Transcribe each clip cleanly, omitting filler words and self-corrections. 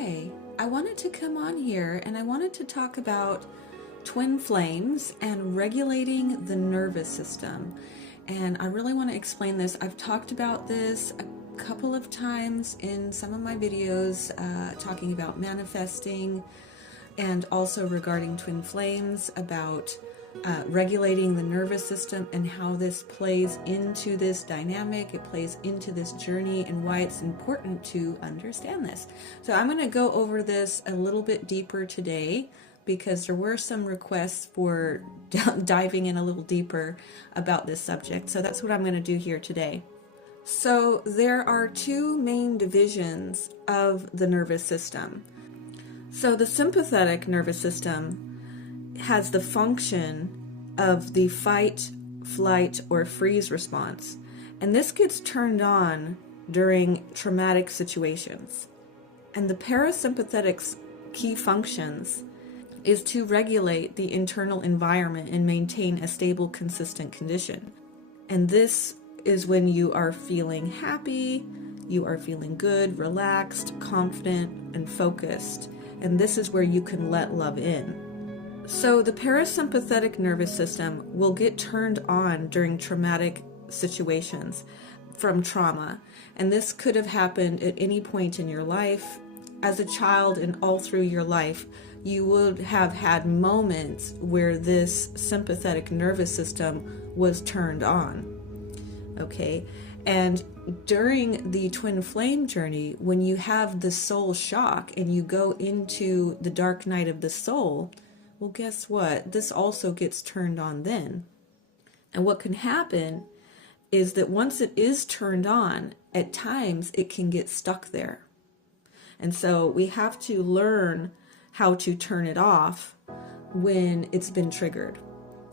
Hi, I wanted to come on here and I wanted to talk about twin flames and regulating the nervous system. And I really want to explain this. I've talked about this a couple of times in some of my videos, talking about manifesting and also regarding twin flames, about regulating the nervous system and how this plays into this dynamic, it plays into this journey, and why it's important to understand this. So I'm going to go over this a little bit deeper today because there were some requests for diving in a little deeper about this subject. So that's what I'm going to do here today. So there are two main divisions of the nervous system. So the sympathetic nervous system has the function of the fight, flight, or freeze response. And this gets turned on during traumatic situations. And the parasympathetic's key functions is to regulate the internal environment and maintain a stable, consistent condition. And this is when you are feeling happy, you are feeling good, relaxed, confident, and focused. And this is where you can let love in. So the parasympathetic nervous system will get turned on during traumatic situations from trauma. And this could have happened at any point in your life. As a child and all through your life, you would have had moments where this sympathetic nervous system was turned on. Okay? And during the twin flame journey, when you have the soul shock and you go into the dark night of the soul, well, guess what? This also gets turned on then. And what can happen is that once it is turned on, at times it can get stuck there. And so we have to learn how to turn it off when it's been triggered.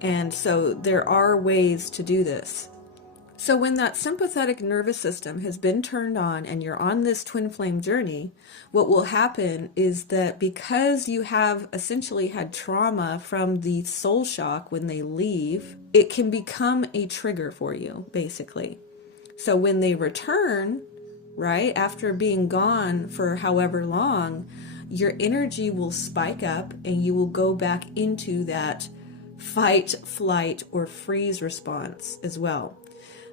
And so there are ways to do this. So when that sympathetic nervous system has been turned on and you're on this twin flame journey, what will happen is that because you have essentially had trauma from the soul shock when they leave, it can become a trigger for you, basically. So when they return, right, after being gone for however long, your energy will spike up and you will go back into that fight, flight, or freeze response as well.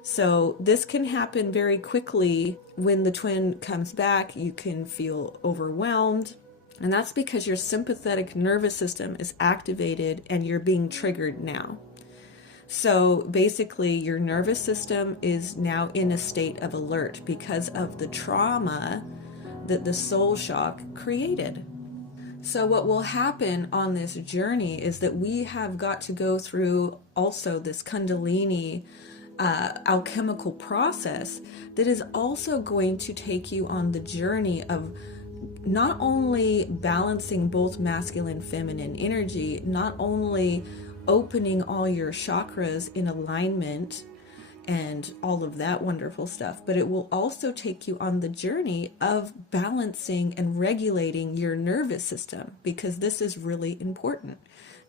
So this can happen very quickly. When the twin comes back, you can feel overwhelmed. And that's because your sympathetic nervous system is activated and you're being triggered now. So basically your nervous system is now in a state of alert because of the trauma that the soul shock created. So what will happen on this journey is that we have got to go through also this Kundalini alchemical process that is also going to take you on the journey of not only balancing both masculine and feminine energy, not only opening all your chakras in alignment and all of that wonderful stuff, but it will also take you on the journey of balancing and regulating your nervous system, because this is really important.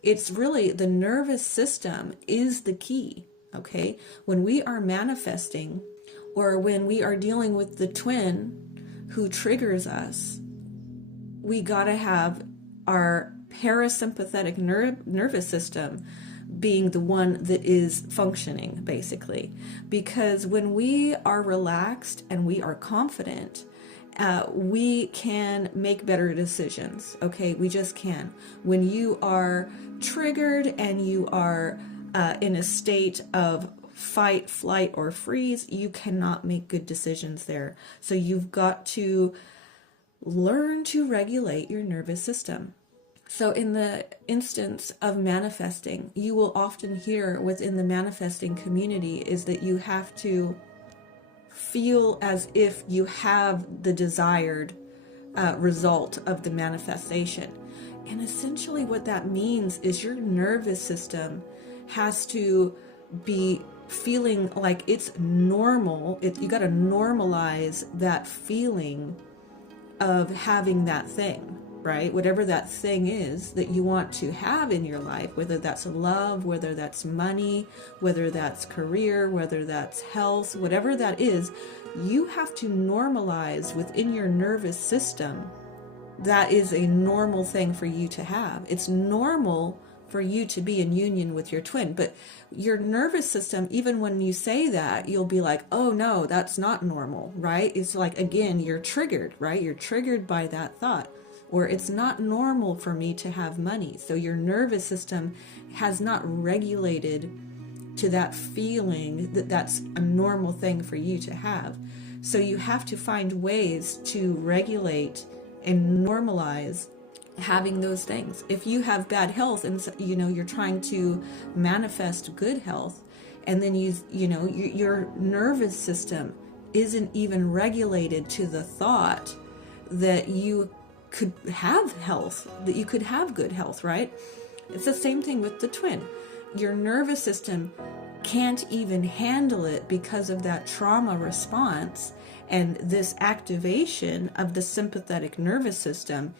It's really, the nervous system is the key. Okay, when we are manifesting or when we are dealing with the twin who triggers us, we got to have our parasympathetic nervous system being the one that is functioning, basically. Because when we are relaxed and we are confident, we can make better decisions. Okay, we just can. When you are triggered and you are in a state of fight, flight, or freeze, you cannot make good decisions there. So you've got to learn to regulate your nervous system. So in the instance of manifesting, you will often hear within the manifesting community is that you have to feel as if you have the desired result of the manifestation. And essentially what that means is your nervous system has to be feeling like it's normal. You got to normalize that feeling of having that thing, right? Whatever that thing is that you want to have in your life, whether that's love, whether that's money, whether that's career, whether that's health, whatever that is, you have to normalize within your nervous system that is a normal thing for you to have. It's normal for you to be in union with your twin. But your nervous system, even when you say that, you'll be like, oh no, that's not normal, right? It's like, again, you're triggered, right? You're triggered by that thought. Or it's not normal for me to have money. So your nervous system has not regulated to that feeling that that's a normal thing for you to have. So you have to find ways to regulate and normalize having those things. If you have bad health and you're trying to manifest good health, and then your nervous system isn't even regulated to the thought that you could have health, that you could have good health, right? It's the same thing with the twin. Your nervous system can't even handle it because of that trauma response and this activation of the sympathetic nervous system.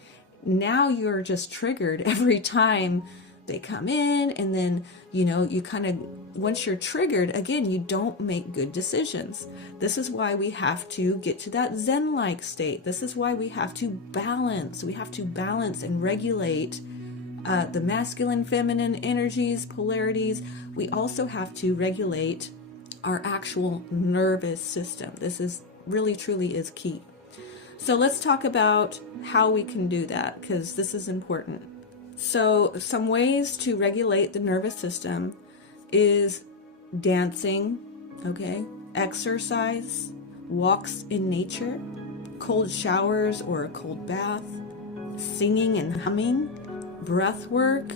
Now you're just triggered every time they come in, and then you kind of, once you're triggered again, you don't make good decisions. This is why we have to get to that Zen-like state. This is why we have to balance. We have to balance and regulate the masculine, feminine energies, polarities. We also have to regulate our actual nervous system. This is really, truly is key. So let's talk about how we can do that, because this is important. So some ways to regulate the nervous system is dancing, okay, exercise, walks in nature, cold showers or a cold bath, singing and humming, breath work,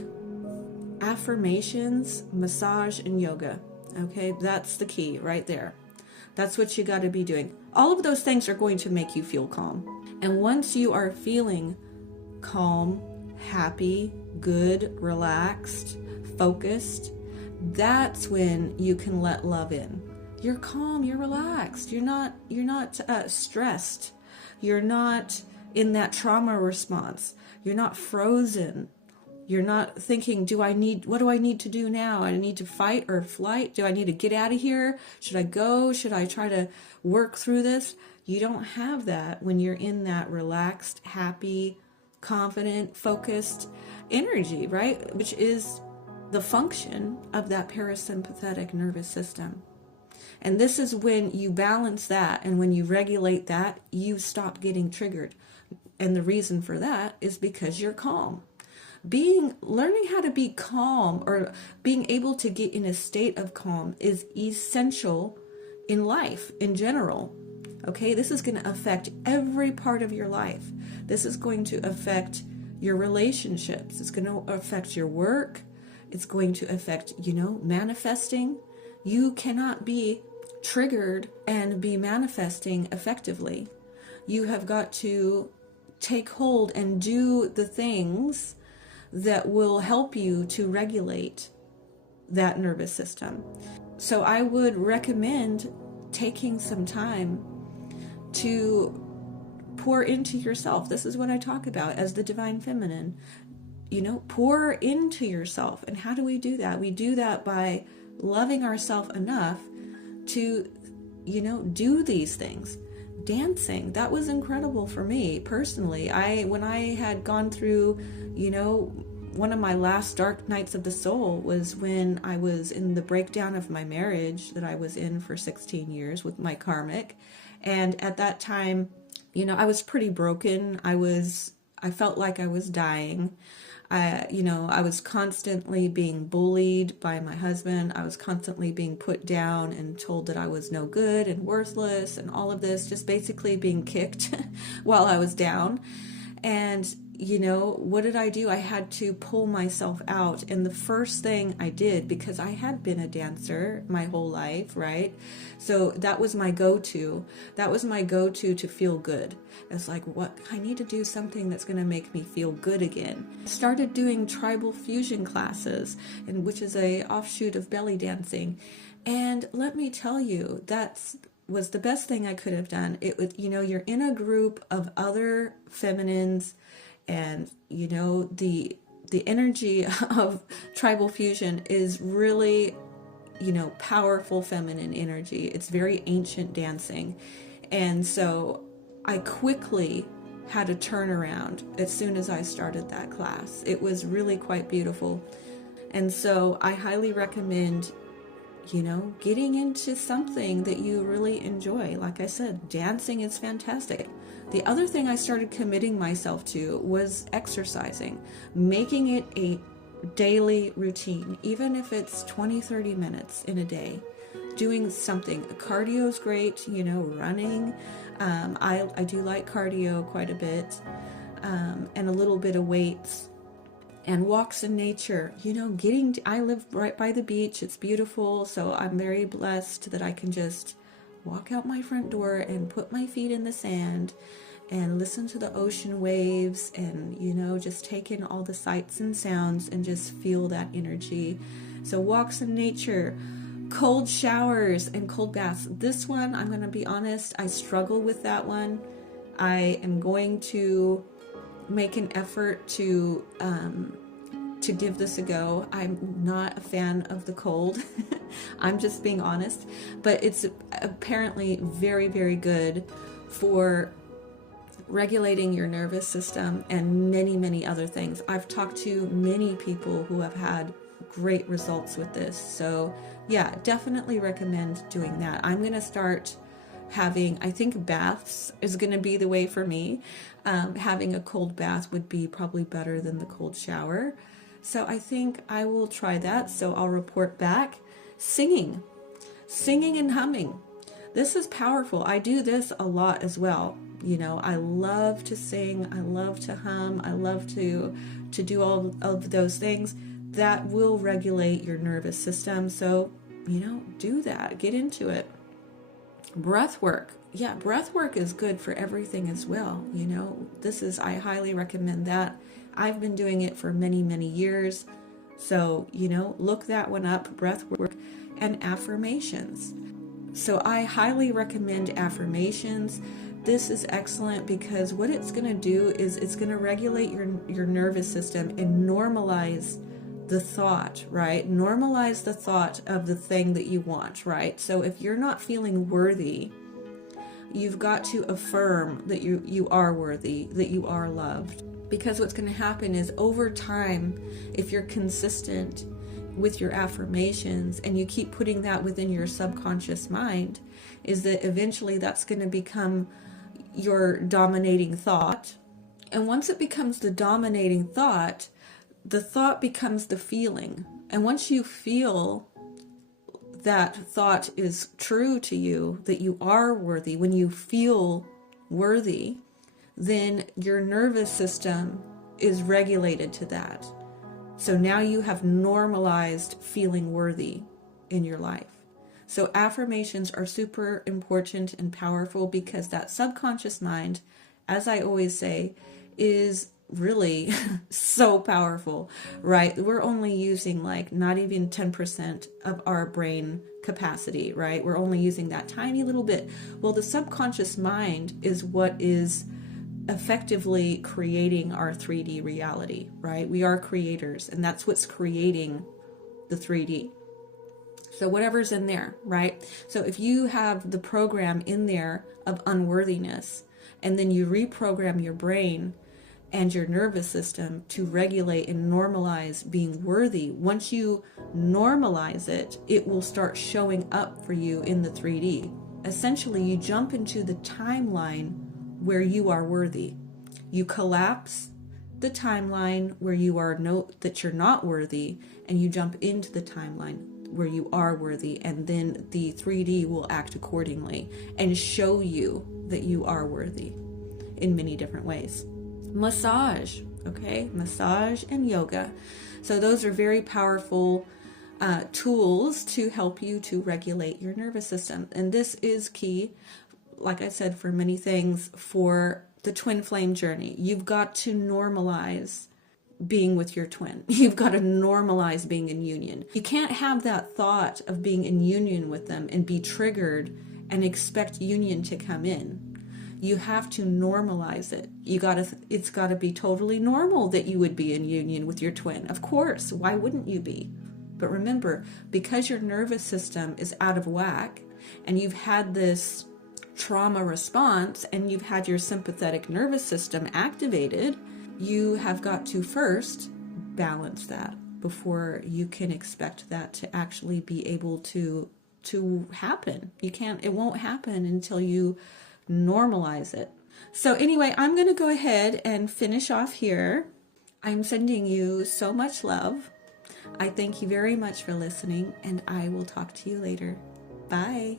affirmations, massage, and yoga. Okay, that's the key right there. That's what you got to be doing. All of those things are going to make you feel calm. And once you are feeling calm, happy, good, relaxed, focused, that's when you can let love in. You're calm, you're relaxed, you're not stressed. You're not in that trauma response. You're not frozen. You're not thinking, what do I need to do now? I need to fight or flight? Do I need to get out of here? Should I go? Should I try to work through this? You don't have that when you're in that relaxed, happy, confident, focused energy, right? Which is the function of that parasympathetic nervous system. And this is when you balance that, and when you regulate that, you stop getting triggered. And the reason for that is because you're calm. Learning how to be calm, or being able to get in a state of calm, is essential in life in general. Okay, this is going to affect every part of your life. This is going to affect your relationships. It's going to affect your work. It's going to affect, manifesting. You cannot be triggered and be manifesting effectively. You have got to take hold and do the things that will help you to regulate that nervous system. So I would recommend taking some time to pour into yourself. This is what I talk about as the divine feminine. Pour into yourself. And how do we do that? We do that by loving ourselves enough to, do these things. Dancing, that was incredible for me personally. When I had gone through, one of my last dark nights of the soul was when I was in the breakdown of my marriage that I was in for 16 years with my karmic. And at that time, I was pretty broken. I felt like I was dying. I was constantly being bullied by my husband. I was constantly being put down and told that I was no good and worthless and all of this, just basically being kicked while I was down. And, what did I do? I had to pull myself out. And the first thing I did, because I had been a dancer my whole life, right? So that was my go-to. That was my go-to to feel good. It's like, I need to do something that's going to make me feel good again. I started doing tribal fusion classes, which is a offshoot of belly dancing. And let me tell you, was the best thing I could have done. It was, you're in a group of other feminines, and the energy of tribal fusion is really, powerful feminine energy. It's very ancient dancing. And so I quickly had a turnaround as soon as I started that class. It was really quite beautiful. And so I highly recommend, getting into something that you really enjoy. Like I said, dancing is fantastic. The other thing I started committing myself to was exercising, making it a daily routine, even if it's 20-30 minutes in a day. Doing something. Cardio is great, running. I do like cardio quite a bit, and a little bit of weights. And walks in nature, I live right by the beach. It's beautiful. So I'm very blessed that I can just walk out my front door and put my feet in the sand and listen to the ocean waves and, just take in all the sights and sounds and just feel that energy. So walks in nature, cold showers and cold baths. This one, I'm going to be honest, I struggle with that one. I am going to make an effort to give this a go. I'm not a fan of the cold. I'm just being honest, but it's apparently very, very good for regulating your nervous system and many, many other things. I've talked to many people who have had great results with this. So yeah, definitely recommend doing that. I'm going to start having, I think baths is going to be the way for me. Having a cold bath would be probably better than the cold shower. So I think I will try that. So I'll report back. Singing and humming. This is powerful. I do this a lot as well. I love to sing. I love to hum. I love to do all of those things that will regulate your nervous system. So, do that. Get into it. Breathwork. Yeah, breathwork is good for everything as well. I highly recommend that. I've been doing it for many, many years. So, look that one up, breathwork and affirmations. So I highly recommend affirmations. This is excellent because what it's going to do is it's going to regulate your nervous system and normalize the thought, right? Normalize the thought of the thing that you want, right? So if you're not feeling worthy, you've got to affirm that you are worthy, that you are loved. Because what's going to happen is over time, if you're consistent with your affirmations and you keep putting that within your subconscious mind, is that eventually that's going to become your dominating thought. And once it becomes the dominating thought, the thought becomes the feeling. And once you feel that thought is true to you, that you are worthy, when you feel worthy, then your nervous system is regulated to that. So now you have normalized feeling worthy in your life. So affirmations are super important and powerful because that subconscious mind, as I always say, is really so powerful, right? We're only using not even 10% of our brain capacity, right? We're only using that tiny little bit. Well, the subconscious mind is what is effectively creating our 3D reality, right? We are creators, and that's what's creating the 3D. So whatever's in there, right? So if you have the program in there of unworthiness, and then you reprogram your brain and your nervous system to regulate and normalize being worthy, once you normalize it, it will start showing up for you in the 3D. Essentially, you jump into the timeline where you are worthy. You collapse the timeline where that you're not worthy, and you jump into the timeline where you are worthy, and then the 3D will act accordingly and show you that you are worthy in many different ways. Massage, okay? Massage and yoga. So those are very powerful tools to help you to regulate your nervous system. And this is key, like I said, for many things for the twin flame journey. You've got to normalize being with your twin. You've got to normalize being in union. You can't have that thought of being in union with them and be triggered and expect union to come in. You have to normalize it. It's got to be totally normal that you would be in union with your twin. Of course, why wouldn't you be? But remember, because your nervous system is out of whack and you've had this trauma response and you've had your sympathetic nervous system activated, you have got to first balance that before you can expect that to actually be able to happen. It won't happen until you normalize it. So anyway, I'm going to go ahead and finish off here. I'm sending you so much love. I thank you very much for listening, and I will talk to you later. Bye.